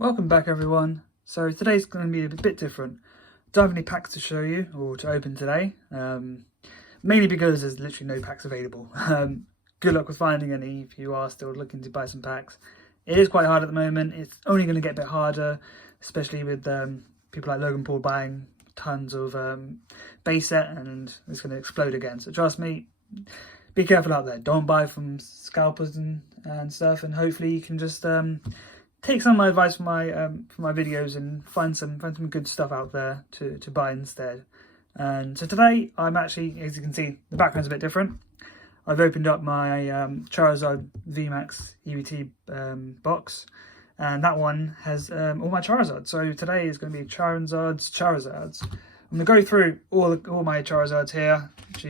Welcome back everyone. So today's going to be a bit different. Don't have any packs to show you or to open today, mainly because there's literally no packs available. Good luck with finding any if you are still looking to buy some packs. It is quite hard at the moment. It's only going to get a bit harder, especially with people like Logan Paul buying tons of base set, and it's going to explode again. So trust me, be careful out there. Don't buy from scalpers and stuff, and hopefully you can just take some of my advice from my videos and find some good stuff out there to buy instead. And so today I'm actually, as you can see, the background's a bit different. I've opened up my Charizard VMAX EVT box, and that one has all my Charizards. So today is going to be Charizards. I'm going to go through all my Charizards here, which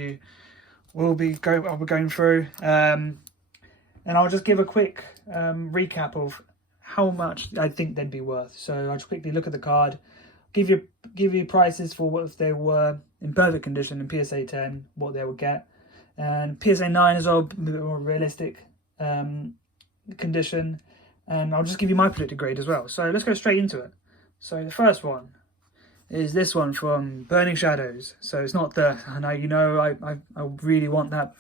I'll be going through, and I'll just give a quick recap of how much I think they'd be worth. So I'll just quickly look at the card, give you prices for what if they were in perfect condition in PSA 10, what they would get, and PSA 9 as well, a bit more realistic condition, and I'll just give you my predicted grade as well. So let's go straight into it. So the first one is this one from Burning Shadows. So it's not the, I know I really want that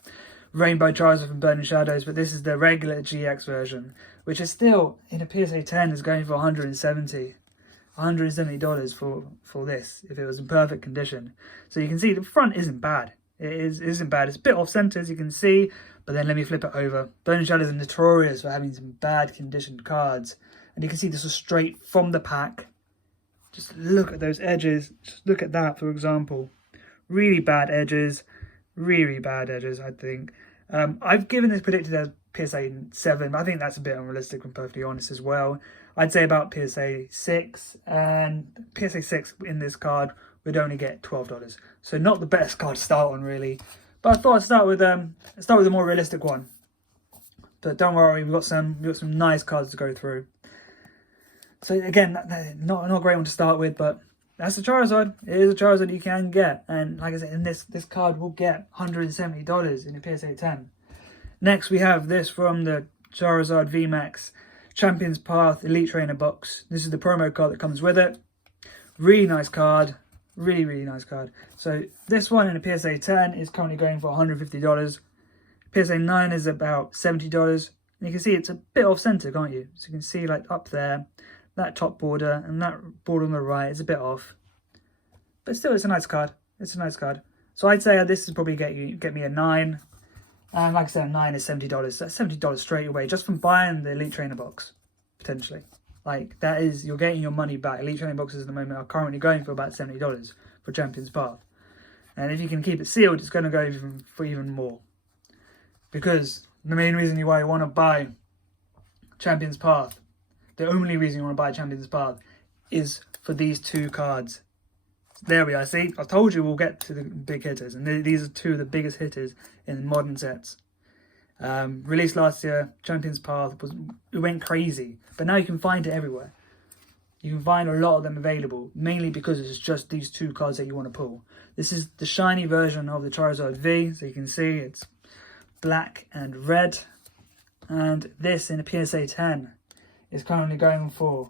Rainbow Charizard from Burning Shadows, but this is the regular GX version, which is still in a PSA 10 is going for $170 for this if it was in perfect condition. So you can see the front isn't bad. It isn't bad. It's a bit off center, as you can see, but then let me flip it over. Burning Shadows are notorious for having some bad conditioned cards, and you can see this was straight from the pack. Just look at those edges. Just look at that, for example. Really bad edges. Really bad edges, I think. I've given this predicted as PSA 7, but I think that's a bit unrealistic, if I'm perfectly honest as well. I'd say about PSA 6, and PSA 6 in this card would only get $12. So not the best card to start on, really. But I thought I'd start with a more realistic one. But don't worry, we've got some nice cards to go through. So again, not a great one to start with, but that's a Charizard. It is a Charizard you can get. And like I said, in this card will get $170 in a PSA 10. Next, we have this from the Charizard VMAX Champions Path Elite Trainer box. This is the promo card that comes with it. Really nice card. Really, really nice card. So this one in a PSA 10 is currently going for $150. PSA 9 is about $70. And you can see it's a bit off center, can't you? So you can see like up there, that top border and that border on the right is a bit off, but still it's a nice card. It's a nice card. So I'd say this is probably get me a 9, and like I said, a 9 is $70. That's $70 straight away just from buying the Elite Trainer box, potentially. Like that is, you're getting your money back. Elite Trainer boxes at the moment are currently going for about $70 for Champions Path, and if you can keep it sealed, it's going to go for even more, because the main reason why you want to buy Champions Path, the only reason you want to buy Champion's Path is for these two cards. There we are. See, I told you we'll get to the big hitters, and these are two of the biggest hitters in modern sets. Released last year, Champion's Path it went crazy, but now you can find it everywhere. You can find a lot of them available, mainly because it's just these two cards that you want to pull. This is the shiny version of the Charizard V, so you can see it's black and red, and this in a PSA 10 is currently going for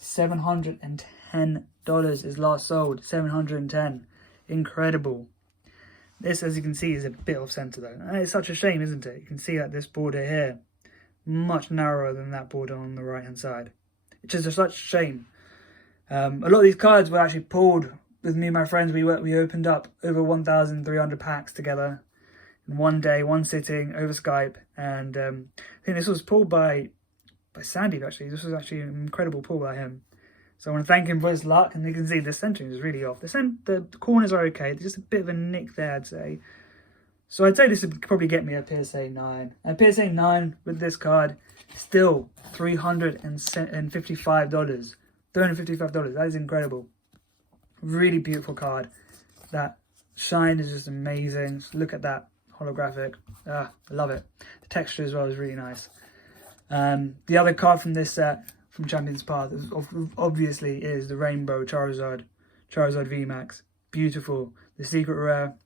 $710 is last sold. $710. Incredible. This, as you can see, is a bit off center though. And it's such a shame, isn't it? You can see that this border here, much narrower than that border on the right hand side. It's just such a shame. A lot of these cards were actually pulled with me and my friends. We opened up over 1,300 packs together in one day, one sitting over Skype. And I think this was pulled by Sandy, actually. This was actually an incredible pull by him. So I want to thank him for his luck. And you can see the centering is really off. The corners are okay. There's just a bit of a nick there, I'd say. So I'd say this would probably get me a PSA 9. And PSA 9 with this card, still $355. $355. That is incredible. Really beautiful card. That shine is just amazing. Just look at that holographic. I love it. The texture as well is really nice. The other card from this set, from Champions Path, obviously is the Rainbow Charizard VMAX. Beautiful. The secret rare,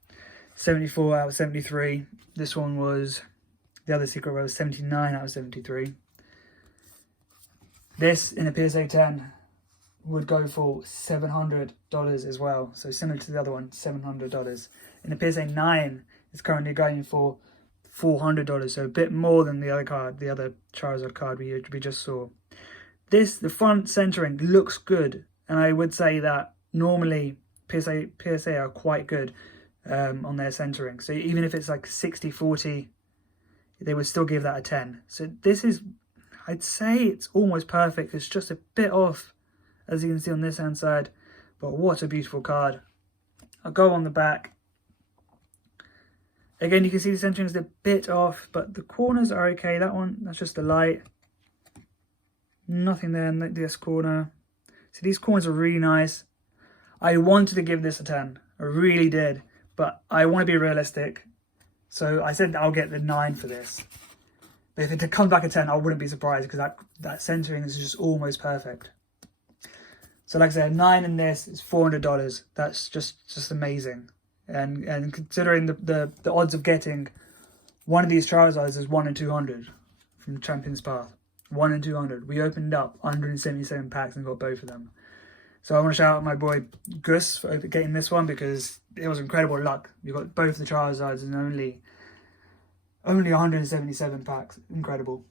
74 out of 73. This one was, the other secret rare was 79 out of 73. This in a PSA 10 would go for $700 as well. So similar to the other one, $700. In a PSA 9, it's currently going for $400, so a bit more than the other card, the other Charizard card we just saw. The front centering looks good, and I would say that normally PSA are quite good on their centering. So even if it's like 60-40, they would still give that a 10. So this is, I'd say it's almost perfect. It's just a bit off, as you can see on this hand side, but what a beautiful card. I'll go on the back. Again, you can see the centering is a bit off, but the corners are okay. That one, that's just the light. Nothing there in this corner. So these corners are really nice. I wanted to give this a 10. I really did, but I want to be realistic. So I said I'll get the 9 for this. But if it comes back a 10, I wouldn't be surprised, because that centering is just almost perfect. So like I said, 9 in this is $400. That's just amazing. And considering the odds of getting one of these Charizards is 1 in 200 from Champion's Path. 1 in 200. We opened up 177 packs and got both of them. So I want to shout out my boy Gus for getting this one, because it was incredible luck. You got both the Charizards in only 177 packs. Incredible.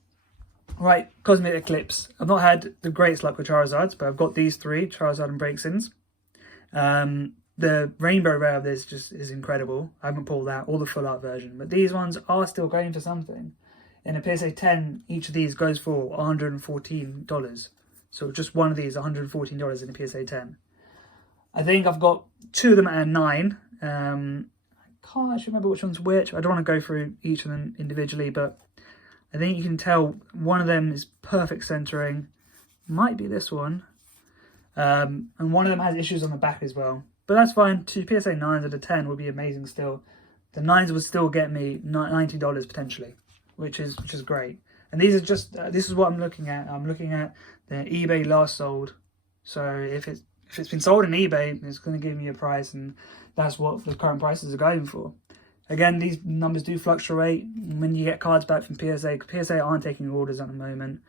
Right, Cosmic Eclipse. I've not had the greatest luck with Charizards, but I've got these 3, Charizard and Breaksins. The rainbow rare of this just is incredible. I haven't pulled that, or the full art version, but these ones are still going for something. In a PSA 10, each of these goes for $114. So just one of these, $114 in a PSA 10. I think I've got 2 of them at a 9. I can't actually remember which one's which. I don't want to go through each of them individually, but I think you can tell one of them is perfect centering. Might be this one. And one of them has issues on the back as well. But that's fine. 2 PSA 9s at a 10 would be amazing still. The 9s would still get me $90 potentially, which is great. And these are just, this is what I'm looking at. I'm looking at the eBay last sold. So if it's been sold on eBay, it's going to give me a price, and that's what the current prices are going for. Again, these numbers do fluctuate when you get cards back from PSA. PSA aren't taking orders at the moment,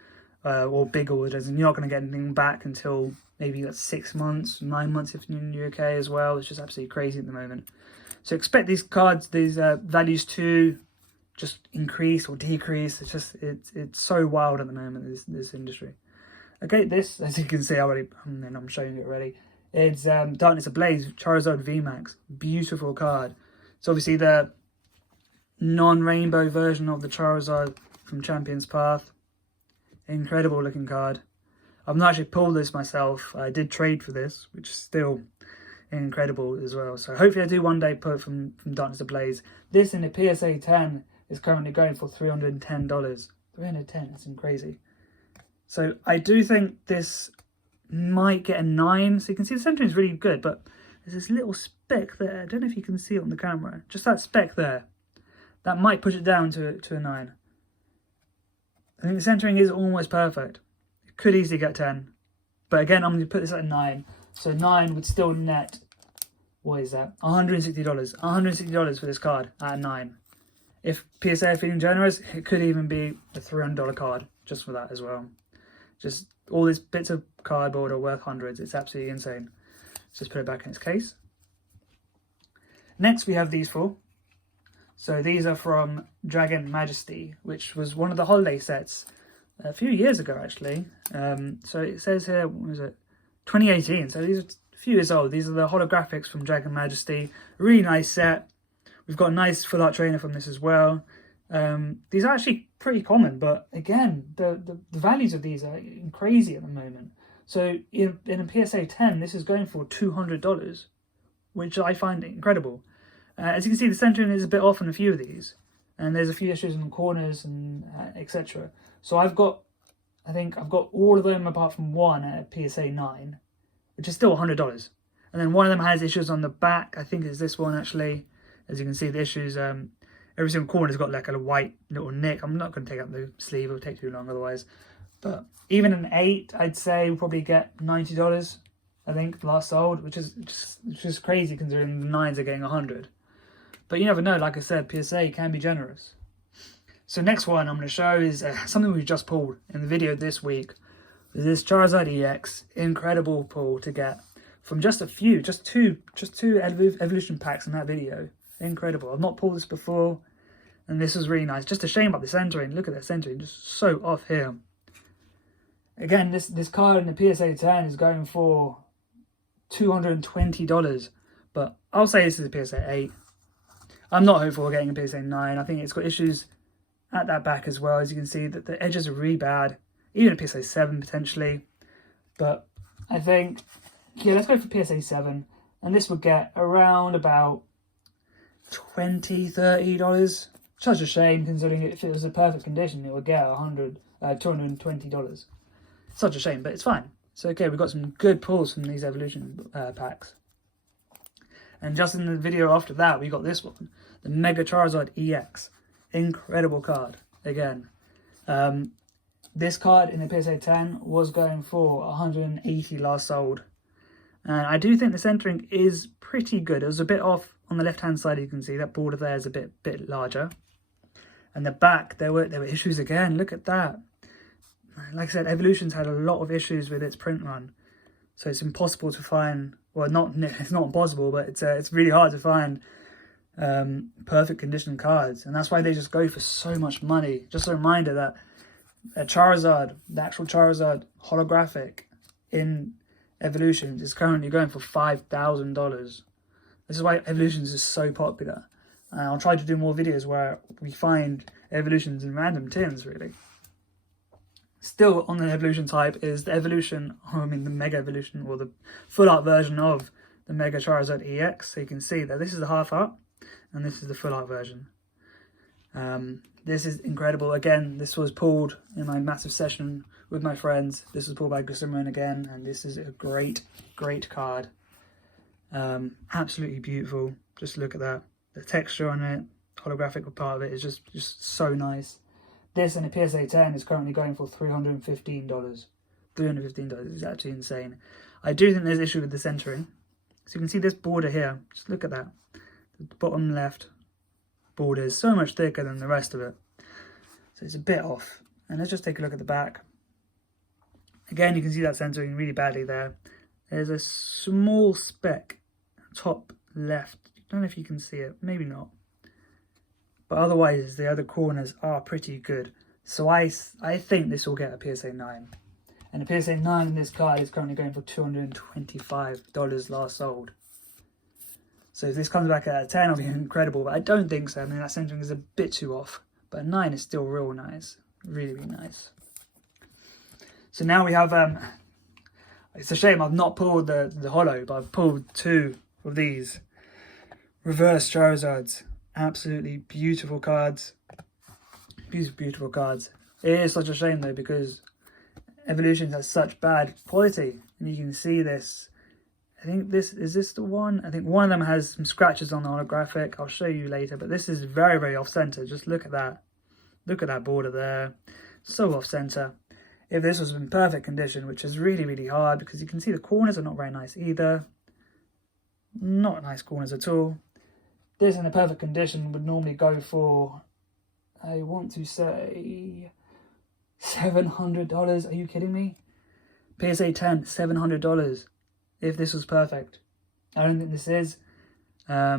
or big orders, and you're not going to get anything back until maybe 6 months, 9 months if you're in the UK as well. It's just absolutely crazy at the moment. So expect these cards, these values to just increase or decrease. It's just, it's so wild at the moment, this industry. Okay, this, as you can see already, and I'm showing it already, it's Darkness Ablaze, Charizard VMAX. Beautiful card. It's obviously the non-rainbow version of the Charizard from Champion's Path. Incredible looking card. I've not actually pulled this myself. I did trade for this, which is still incredible as well. So hopefully I do one day pull it from Darkness Ablaze. This in the PSA 10 is currently going for $310. $310, that's crazy. So I do think this might get a 9. So you can see the centering is really good, but there's this little speck there. I don't know if you can see it on the camera. Just that speck there. That might push it down to a 9. I think the centering is almost perfect. It could easily get 10. But again, I'm going to put this at a 9. So 9 would still net, what is that? $160. $160 for this card at a 9. If PSA are feeling generous, it could even be a $300 card just for that as well. Just all these bits of cardboard are worth hundreds. It's absolutely insane. Let's just put it back in its case. Next we have these 4. So these are from Dragon Majesty, which was one of the holiday sets a few years ago actually. So it says here, what was it? 2018. So these are a few years old. These are the holographics from Dragon Majesty. A really nice set. We've got a nice full art trainer from this as well. These are actually pretty common, but again, the values of these are crazy at the moment. So in a PSA 10, this is going for $200, which I find incredible. As you can see, the centering is a bit off on a few of these, and there's a few issues in the corners and etc. So I think I've got all of them apart from one at a PSA 9, which is still $100. And then one of them has issues on the back. I think it's this one actually. As you can see, the issues, every single corner's got like a white little nick. I'm not going to take out the sleeve, it'll take too long otherwise. But even an 8, I'd say we'll probably get $90, I think, last sold, which is just crazy considering the 9s are getting 100. But you never know, like I said, PSA can be generous. So next one I'm going to show is something we just pulled in the video this week. This Charizard EX, incredible pull to get from just two evolution packs in that video. Incredible. I've not pulled this before, and this was really nice. Just a shame about the centering. Look at that centering, just so off here. Again, this card in the PSA 10 is going for $220, but I'll say this is a PSA 8. I'm not hopeful of getting a PSA 9. I think it's got issues at that back as well. As you can see, that the edges are really bad. Even a PSA 7 potentially. But I think, yeah, let's go for PSA 7. And this would get around about $20, $30. Such a shame, considering if it was a perfect condition, it would get $220. Such a shame, but it's fine. It's okay, we've got some good pulls from these evolution packs. And just in the video after that, we got this one, the Mega Charizard EX. Incredible card, again. This card in the PSA 10 was going for $180 last sold. And I do think the centering is pretty good. It was a bit off on the left-hand side, you can see. That border there is a bit larger. And the back, there were issues again. Look at that. Like I said, Evolution's had a lot of issues with its print run. So it's impossible to find, well, it's not impossible, but it's really hard to find perfect condition cards. And that's why they just go for so much money. Just a reminder that a Charizard, the actual Charizard holographic in Evolutions is currently going for $5,000. This is why Evolutions is so popular. And I'll try to do more videos where we find Evolutions in random tins, really. Still on the Evolution type is the Evolution, the Mega Evolution, or the full art version of the Mega Charizard EX. So you can see that this is the half art, and this is the full art version. This is incredible. Again, this was pulled in my massive session with my friends. This was pulled by Gussimon again, and this is a great card. Absolutely beautiful. Just look at that. The texture on it, holographic part of it is just so nice. This in a PSA 10 is currently going for $315. $315 is actually insane. I do think there's an issue with the centering. So you can see this border here. Just look at that. The bottom left border is so much thicker than the rest of it. So it's a bit off. And let's just take a look at the back. Again, you can see that centering really badly there. There's a small speck top left. I don't know if you can see it. Maybe not. But otherwise, the other corners are pretty good. So I think this will get a PSA 9. And the PSA 9 in this card is currently going for $225 last sold. So if this comes back at a 10, it'll be incredible. But I don't think so. I mean, that centering is a bit too off. But a 9 is still real nice. Really, really nice. So now we have... it's a shame I've not pulled the holo, but I've pulled two of these. Reverse Charizards. Absolutely beautiful cards. Beautiful cards. It is such a shame though, because Evolution has such bad quality. And you can see this. I think is this the one? I think one of them has some scratches on the holographic. I'll show you later. But this is very, very off-center. Just look at that. Look at that border there. So off-center. If this was in perfect condition, which is really, really hard, because you can see the corners are not very nice either. Not nice corners at all. This in a perfect condition would normally go for, I want to say, $700. Are you kidding me? PSA 10, $700. If this was perfect. I don't think this is. I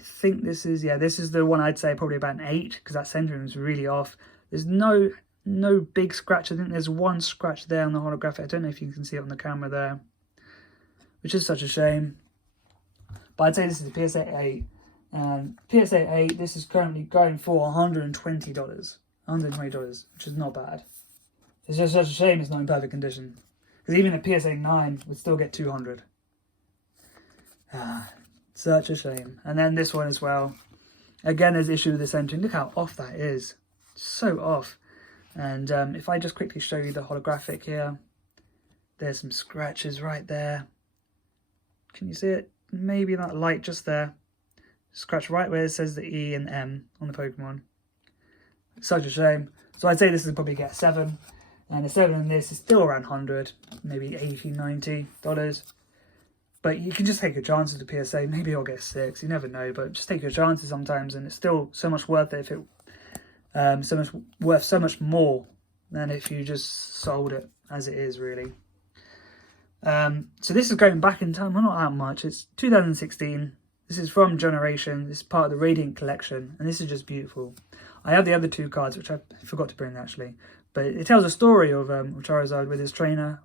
think this is, yeah, this is the one I'd say probably about an 8, because that centering is really off. There's no big scratch. I think there's one scratch there on the holographic. I don't know if you can see it on the camera there, which is such a shame. But I'd say this is a PSA 8. PSA 8, this is currently going for $120. $120, which is not bad. It's just such a shame it's not in perfect condition. Because even a PSA 9 would still get $200. Such a shame. And then this one as well. Again, there's issue with the centering. Look how off that is. So off. And if I just quickly show you the holographic here. There's some scratches right there. Can you see it? Maybe that light just there. Scratch right where it says the E and M on the Pokemon. Such a shame. So I'd say this would probably get 7. And the 7 in this is still around 100, maybe $80, $90. But you can just take your chances with the PSA. Maybe I'll get 6. You never know. But just take your chances sometimes, and it's still so much worth it if it worth so much more than if you just sold it as it is, really. So this is going back in time, well, not that much. It's 2016. This is from Generation. This is part of the Radiant collection, and this is just beautiful. I have the other 2 cards, which I forgot to bring actually, but it tells a story of Charizard with his trainer,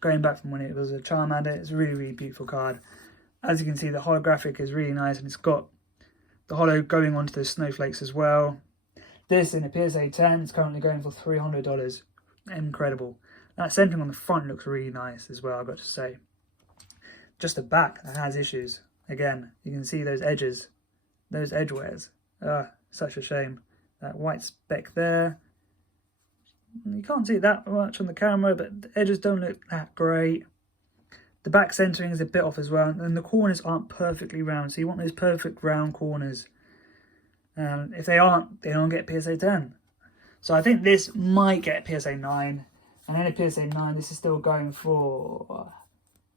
going back from when it was a Charmander. It's a really, really beautiful card. As you can see, the holographic is really nice, and it's got the holo going onto the snowflakes as well. This in a PSA 10 is currently going for $300. Incredible. That centering on the front looks really nice as well, I've got to say. Just the back that has issues. Again, you can see those edges, those edge wears. Such a shame. That white speck there. You can't see it that much on the camera, but the edges don't look that great. The back centering is a bit off as well, and the corners aren't perfectly round, so you want those perfect round corners. If they aren't, they don't get PSA 10. So I think this might get PSA 9, and then a PSA 9, this is still going for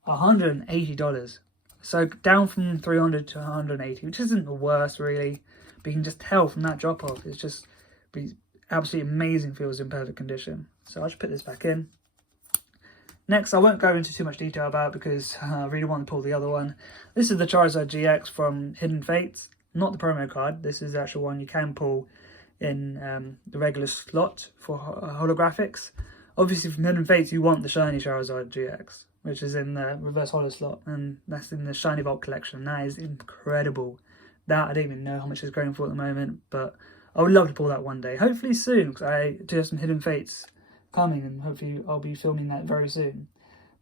$180. So down from $300 to $180, which isn't the worst really, but you can just tell from that drop off, it's just absolutely amazing, feels in perfect condition. So I'll just put this back in. Next, I won't go into too much detail about because I really want to pull the other one. This is the Charizard GX from Hidden Fates, not the promo card. This is the actual one you can pull in the regular slot for holographics. Obviously from Hidden Fates you want the shiny Charizard GX, which is in the reverse holo slot, and that's in the Shiny Vault collection. That is incredible. That I don't even know how much it's going for at the moment, but I would love to pull that one day. Hopefully soon, because I do have some Hidden Fates coming, and hopefully I'll be filming that very soon.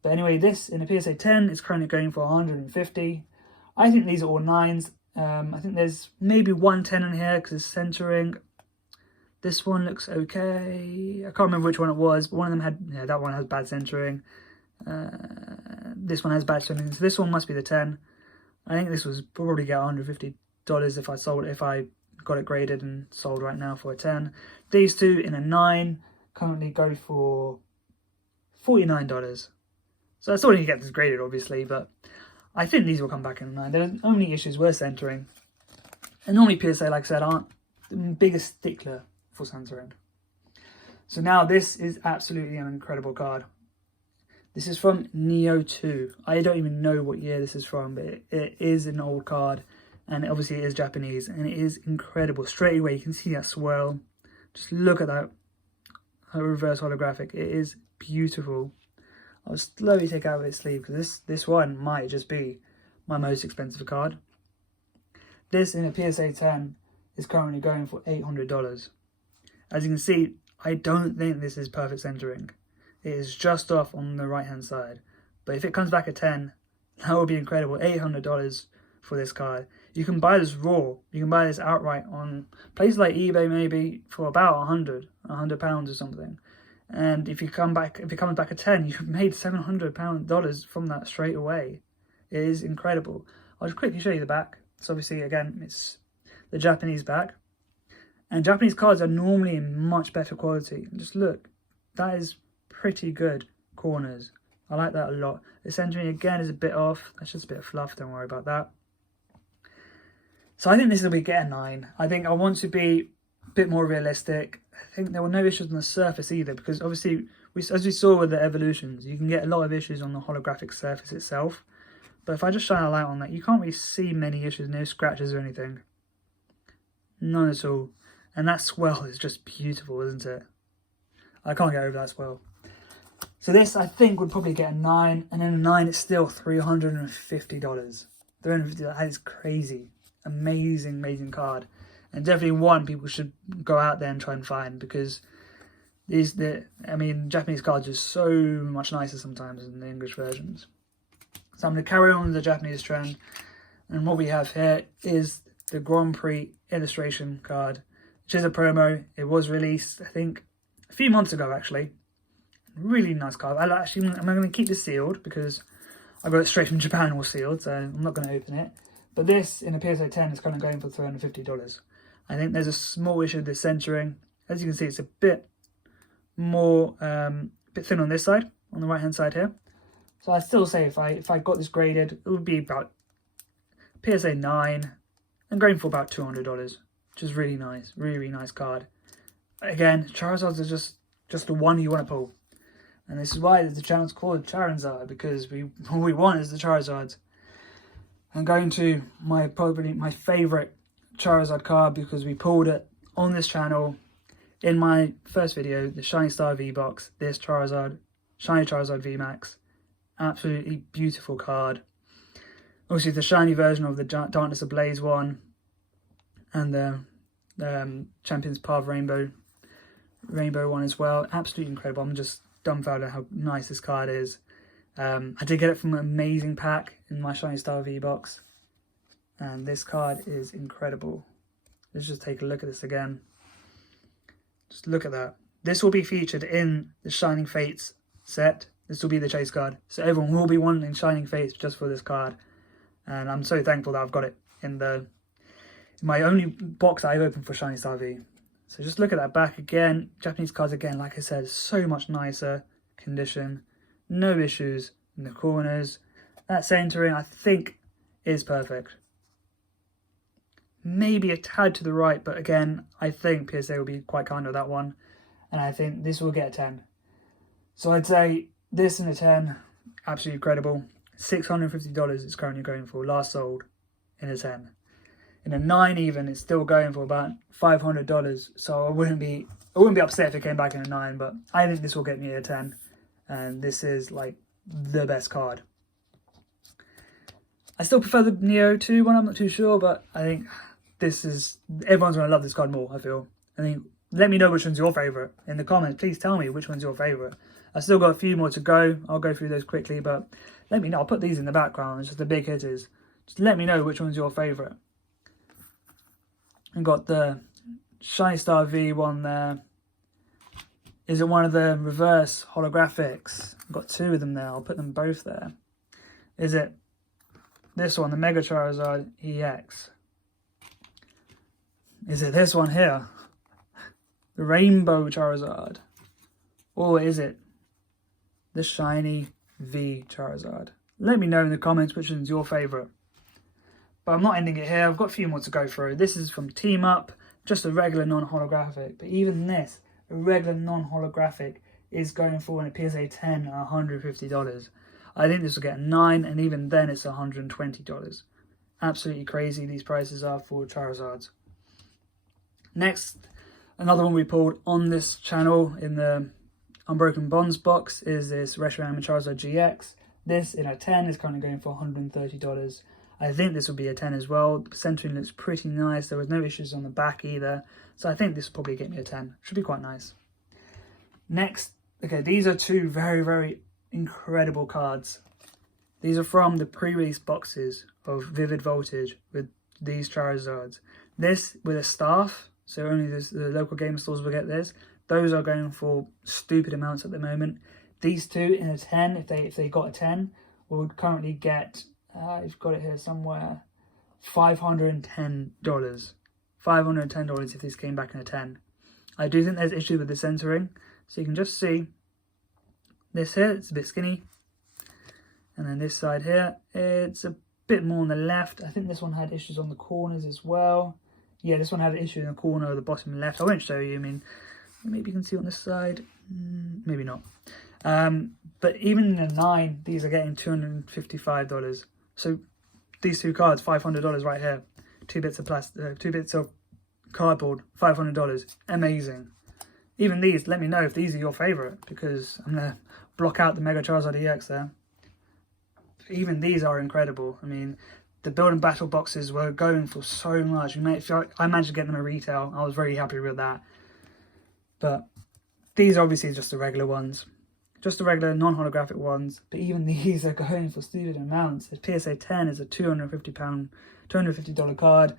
But anyway, this in a PSA 10 is currently going for $150. I think these are all 9s. I think there's maybe one 10 in here because it's centering. This one looks okay. I can't remember which one it was, but one of them had, yeah, that one has bad centering. This one has bad centering, so this one must be the 10. I think this was probably get $150 if I got it graded and sold right now for a 10. These 2 in a 9 currently go for $49. So I still need to get this graded obviously, but I think these will come back in a 9. The only issues were centering. And normally PSA, like I said, aren't the biggest stickler for centering. So now this is absolutely an incredible card. This is from Neo 2. I don't even know what year this is from, but it is an old card. And obviously it is Japanese, and it is incredible. Straight away you can see that swirl. Just look at that reverse holographic. It is beautiful. I'll slowly take out of its sleeve because this one might just be my most expensive card. This in a PSA 10 is currently going for $800. As you can see, I don't think this is perfect centering. It is just off on the right hand side. But if it comes back at 10, that would be incredible. $800 for this card. You can buy this raw. You can buy this outright on places like eBay maybe for about £100 or something. And if it comes back at 10, you've made $700 from that straight away. It is incredible. I'll just quickly show you the back. So obviously again, it's the Japanese back. And Japanese cards are normally in much better quality. Just look, that is pretty good corners. I like that a lot. The centering again is a bit off. That's just a bit of fluff, don't worry about that. So I think this will be get a 9. I think I want to be a bit more realistic. I think there were no issues on the surface either, because obviously, as we saw with the evolutions, you can get a lot of issues on the holographic surface itself. But if I just shine a light on that, you can't really see many issues, no scratches or anything. None at all. And that swell is just beautiful, isn't it? I can't get over that swell. So this, I think, would probably get a 9. And then a 9, it's still $350. That is crazy. Amazing, amazing card. And definitely one people should go out there and try and find, because Japanese cards are so much nicer sometimes than the English versions. So I'm going to carry on with the Japanese trend. And what we have here is the Grand Prix illustration card, which is a promo. It was released, I think, a few months ago, actually. Really nice card. I'm going to keep this sealed because I got it straight from Japan all sealed, so I'm not going to open it. But this, in a PSA 10, is kind of going for $350. I think there's a small issue with the centering. As you can see, it's a bit more, bit thin on this side, on the right-hand side here. So I'd still say if I got this graded, it would be about PSA 9 and going for about $200, which is really nice. Really, really nice card. Again, Charizards are just just the one you want to pull. And this is why the channel's called CharanZard, because all we want is the Charizards. I'm going to probably my favourite Charizard card, because we pulled it on this channel in my first video, the Shiny Star V-Box, this Charizard, Shiny Charizard V-Max. Absolutely beautiful card. Obviously the shiny version of the Darkness Ablaze one, and the Champions Path Rainbow one as well. Absolutely incredible. I'm just dumbfounded how nice this card is. I did get it from an amazing pack in my Shiny Star V-Box, and this card is incredible. Let's just take a look at this again. Just look at that. This will be featured in the Shining Fates set. This will be the chase card, so everyone will be wanting Shining Fates just for this card, and I'm so thankful that I've got it in my only box that I've opened for Shiny Star V. So just look at that back again. Japanese cards again, like I said, so much nicer condition. No issues in the corners. That centering, I think, is perfect. Maybe a tad to the right, but again, I think PSA will be quite kind with that one. And I think this will get a 10. So I'd say this in a 10, absolutely incredible. $650 it's currently going for, last sold in a 10. In a 9 even, it's still going for about $500. So I wouldn't be upset if it came back in a 9, but I think this will get me a 10. And this is like the best card. I still prefer the Neo 2 one, I'm not too sure, but I think everyone's going to love this card more, I feel. I think, let me know which one's your favourite in the comments. Please tell me which one's your favourite. I've still got a few more to go. I'll go through those quickly, but let me know. I'll put these in the background. It's just the big hitters. Just let me know which one's your favourite. I've got the Shiny Star V one there. Is it one of the reverse holographics? I've got 2 of them there. I'll put them both there. Is it this one, the Mega Charizard EX? Is it this one here, the Rainbow Charizard? Or is it the Shiny V Charizard? Let me know in the comments which one's your favourite. But I'm not ending it here. I've got a few more to go through. This is from Team Up, just a regular non-holographic. But even this, a regular non-holographic, is going for in a PSA 10 at $150. I think this will get a 9, and even then it's $120. Absolutely crazy these prices are for Charizards. Next, another one we pulled on this channel in the Unbroken Bonds box is this Reshiram Charizard GX. This in a 10 is currently going for $130. I think this will be a 10 as well. The centering looks pretty nice. There was no issues on the back either. So I think this will probably get me a 10. Should be quite nice. Next, okay, these are 2 very, very incredible cards. These are from the pre-release boxes of Vivid Voltage with these Charizards. This with a staff, so only the local game stores will get this. Those are going for stupid amounts at the moment. These 2 in a 10, if they got a 10, will currently get, I've got it here somewhere, $510. $510 if this came back in a 10. I do think there's issues with the centering, so you can just see this here, it's a bit skinny. And then this side here, it's a bit more on the left. I think this one had issues on the corners as well. Yeah, this one had an issue in the corner of the bottom left. I won't show you. I mean, maybe you can see on this side. Maybe not. But even in a 9, these are getting $255. So these 2 cards, $500 right here. 2 bits of plastic, 2 bits of cardboard, $500. Amazing. Even these, let me know if these are your favourite, because I'm going to block out the Mega Charizard EX there. Even these are incredible. I mean, the Build and Battle boxes were going for so much. I managed to get them at retail. I was very happy with that. But these are obviously just the regular ones. Just the regular non-holographic ones. But even these are going for stupid amounts. The PSA 10 is a $250 card,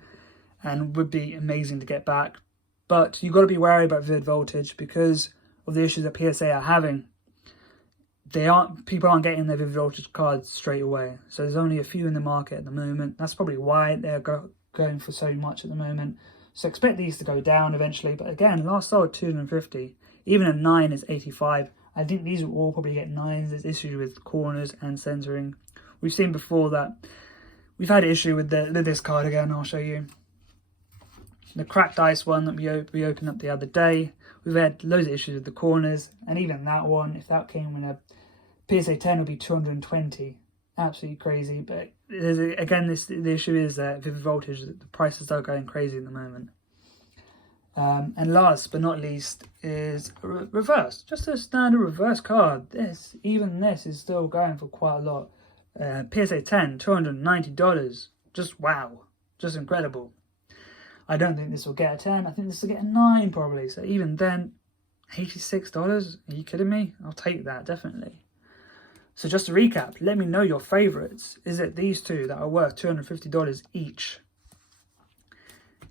and would be amazing to get back. But you've got to be wary about Vivid Voltage because of the issues that PSA are having. People aren't getting their Vivid Voltage cards straight away. So there's only a few in the market at the moment. That's probably why they're going for so much at the moment. So expect these to go down eventually. But again, last sold $250. Even a 9 is $85. I think these will all probably get 9s. There's issues with corners and centering. We've seen before that we've had an issue with this card again. I'll show you. the cracked ice one that we opened up the other day. We've had loads of issues with the corners, and even that one, if that came in a PSA 10, would be 220. Absolutely crazy. But again, the issue is that with voltage, the prices are going crazy at the moment. And last but not least is a reverse, just a standard reverse card. Even this is still going for quite a lot. PSA 10, $290. Just wow, just incredible. I don't think this will get a 10. I think this will get a 9 probably. So even then, $86? Are you kidding me? I'll take that, definitely. So just to recap, let me know your favourites. Is it these two that are worth $250 each?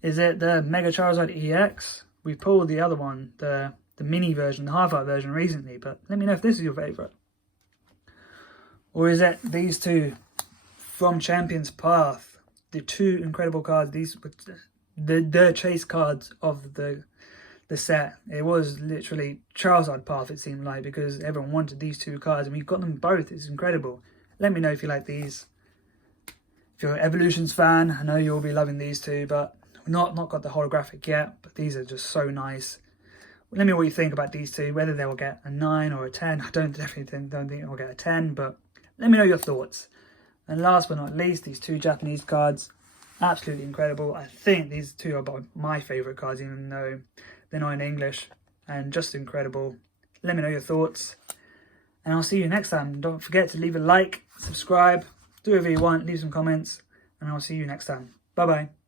Is it the Mega Charizard EX? We pulled the other one, the mini version, the half-art version recently, but let me know if this is your favourite. Or is it these two from Champions Path? The two incredible cards, these the chase cards of the set. It was literally Charizard Path, it seemed like, because everyone wanted these two cards and we got them both. It's incredible. Let me know if you like these. If you're an Evolutions fan, I know you'll be loving these two, but we've not got the holographic yet, but these are just so nice. Let me know what you think about these two, whether they will get a 9 or a 10. I don't think they'll get a 10, but let me know your thoughts. And last but not least, these two Japanese cards, absolutely incredible. I think these two are my favourite cards, even though they're not in English, and just incredible. Let me know your thoughts, and I'll see you next time. Don't forget to leave a like, subscribe, do whatever you want, leave some comments, and I'll see you next time. Bye bye.